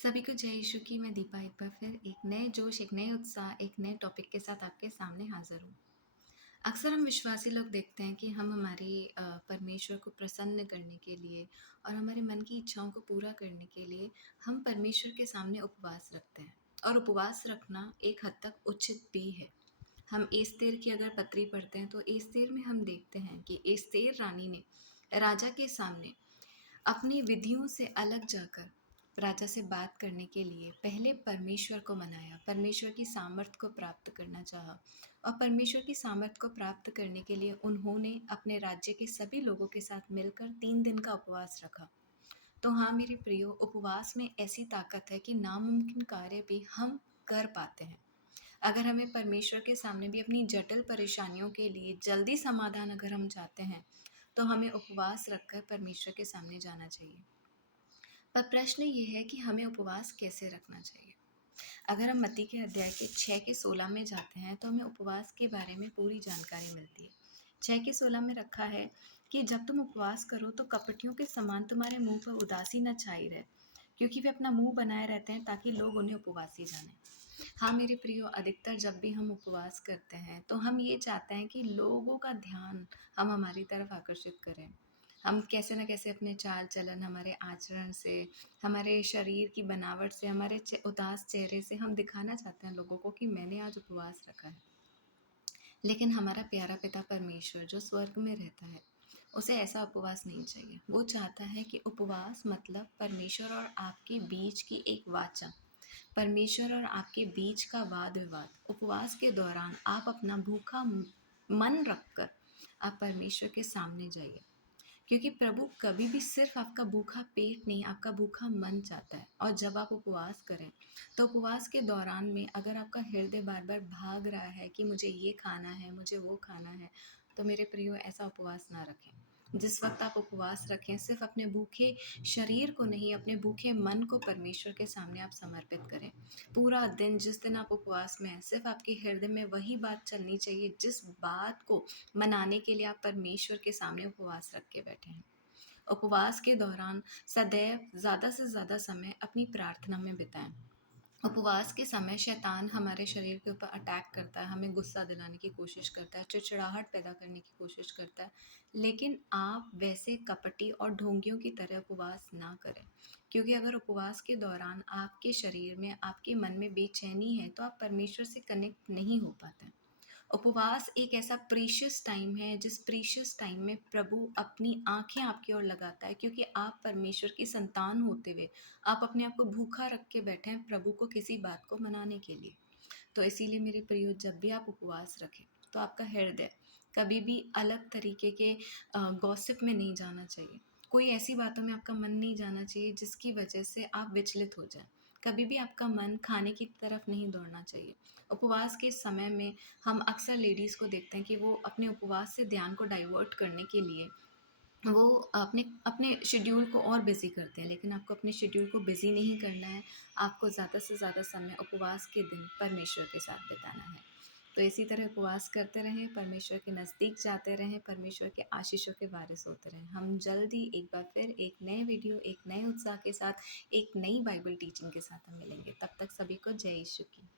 सभी को जय यीशु की। मैं दीपा एक बार फिर एक नए जोश, एक नए उत्साह, एक नए टॉपिक के साथ आपके सामने हाज़िर हूँ। अक्सर हम विश्वासी लोग देखते हैं कि हम हमारी परमेश्वर को प्रसन्न करने के लिए और हमारे मन की इच्छाओं को पूरा करने के लिए हम परमेश्वर के सामने उपवास रखते हैं। और उपवास रखना एक हद तक उचित भी है। हम एस्तेर की अगर पत्री पढ़ते हैं तो एस्तेर में हम देखते हैं कि एस्तेर रानी ने राजा के सामने अपनी विधियों से अलग जाकर राजा से बात करने के लिए पहले परमेश्वर को मनाया, परमेश्वर की सामर्थ को प्राप्त करना चाहा और परमेश्वर की सामर्थ को प्राप्त करने के लिए उन्होंने अपने राज्य के सभी लोगों के साथ मिलकर 3 दिन का उपवास रखा। तो हाँ मेरे प्रियो, उपवास में ऐसी ताकत है कि नामुमकिन कार्य भी हम कर पाते हैं। अगर हमें परमेश्वर के सामने भी अपनी जटिल परेशानियों के लिए जल्दी समाधान अगर हम चाहते हैं, तो हमें उपवास रखकर परमेश्वर के सामने जाना चाहिए। पर प्रश्न ये है कि हमें उपवास कैसे रखना चाहिए? अगर हम मत्ती के अध्याय के 6 के 16 में जाते हैं तो हमें उपवास के बारे में पूरी जानकारी मिलती है। 6 के 16 में रखा है कि जब तुम उपवास करो तो कपटियों के समान तुम्हारे मुंह पर उदासी न छाई रहे, क्योंकि वे अपना मुंह बनाए रहते हैं ताकि लोग उन्हें उपवासी जाने। हाँ मेरे प्रियो, अधिकतर जब भी हम उपवास करते हैं तो हम ये चाहते हैं कि लोगों का ध्यान हम हमारी तरफ आकर्षित करें। हम कैसे न कैसे अपने चाल चलन, हमारे आचरण से, हमारे शरीर की बनावट से, हमारे उदास चेहरे से हम दिखाना चाहते हैं लोगों को कि मैंने आज उपवास रखा है। लेकिन हमारा प्यारा पिता परमेश्वर जो स्वर्ग में रहता है, उसे ऐसा उपवास नहीं चाहिए। वो चाहता है कि उपवास मतलब परमेश्वर और आपके बीच की एक वाचा, परमेश्वर और आपके बीच का वाद विवाद। उपवास के दौरान आप अपना भूखा मन रखकर आप परमेश्वर के सामने जाइए, क्योंकि प्रभु कभी भी सिर्फ आपका भूखा पेट नहीं, आपका भूखा मन चाहता है। और जब आप उपवास करें तो उपवास के दौरान में अगर आपका हृदय बार बार भाग रहा है कि मुझे ये खाना है, मुझे वो खाना है, तो मेरे प्रियो ऐसा उपवास ना रखें। जिस वक्त आप उपवास रखें, सिर्फ अपने भूखे शरीर को नहीं, अपने भूखे मन को परमेश्वर के सामने आप समर्पित करें। पूरा दिन, जिस दिन आप उपवास में हैं, सिर्फ आपके हृदय में वही बात चलनी चाहिए जिस बात को मनाने के लिए आप परमेश्वर के सामने उपवास रख के बैठे हैं। उपवास के दौरान सदैव ज़्यादा से ज़्यादा समय अपनी प्रार्थना में बिताएं। उपवास के समय शैतान हमारे शरीर के ऊपर अटैक करता है, हमें गुस्सा दिलाने की कोशिश करता है, चिड़चिड़ाहट पैदा करने की कोशिश करता है। लेकिन आप वैसे कपटी और ढोंगियों की तरह उपवास ना करें, क्योंकि अगर उपवास के दौरान आपके शरीर में, आपके मन में बेचैनी है तो आप परमेश्वर से कनेक्ट नहीं हो पाते हैं। उपवास एक ऐसा प्रीशियस टाइम है जिस प्रीशियस टाइम में प्रभु अपनी आंखें आपकी ओर लगाता है, क्योंकि आप परमेश्वर की संतान होते हुए आप अपने आप को भूखा रख के बैठे हैं प्रभु को किसी बात को मनाने के लिए। तो इसीलिए मेरे प्रियो, जब भी आप उपवास रखें तो आपका हृदय कभी भी अलग तरीके के गॉसिप में नहीं जाना चाहिए। कोई ऐसी बातों में आपका मन नहीं जाना चाहिए जिसकी वजह से आप विचलित हो जाएं। कभी भी आपका मन खाने की तरफ नहीं दौड़ना चाहिए। उपवास के समय में हम अक्सर लेडीज़ को देखते हैं कि वो अपने उपवास से ध्यान को डाइवर्ट करने के लिए वो अपने अपने शेड्यूल को और बिज़ी करते हैं। लेकिन आपको अपने शेड्यूल को बिज़ी नहीं करना है। आपको ज़्यादा से ज़्यादा समय उपवास के दिन परमेश्वर के साथ बिताना है। तो इसी तरह उपवास करते रहें, परमेश्वर के नज़दीक जाते रहें, परमेश्वर के आशीषों के वारिस होते रहें। हम जल्द ही एक बार फिर एक नए वीडियो, एक नए उत्साह के साथ, एक नई बाइबल टीचिंग के साथ हम मिलेंगे। तब तक सभी को जय यीशु की।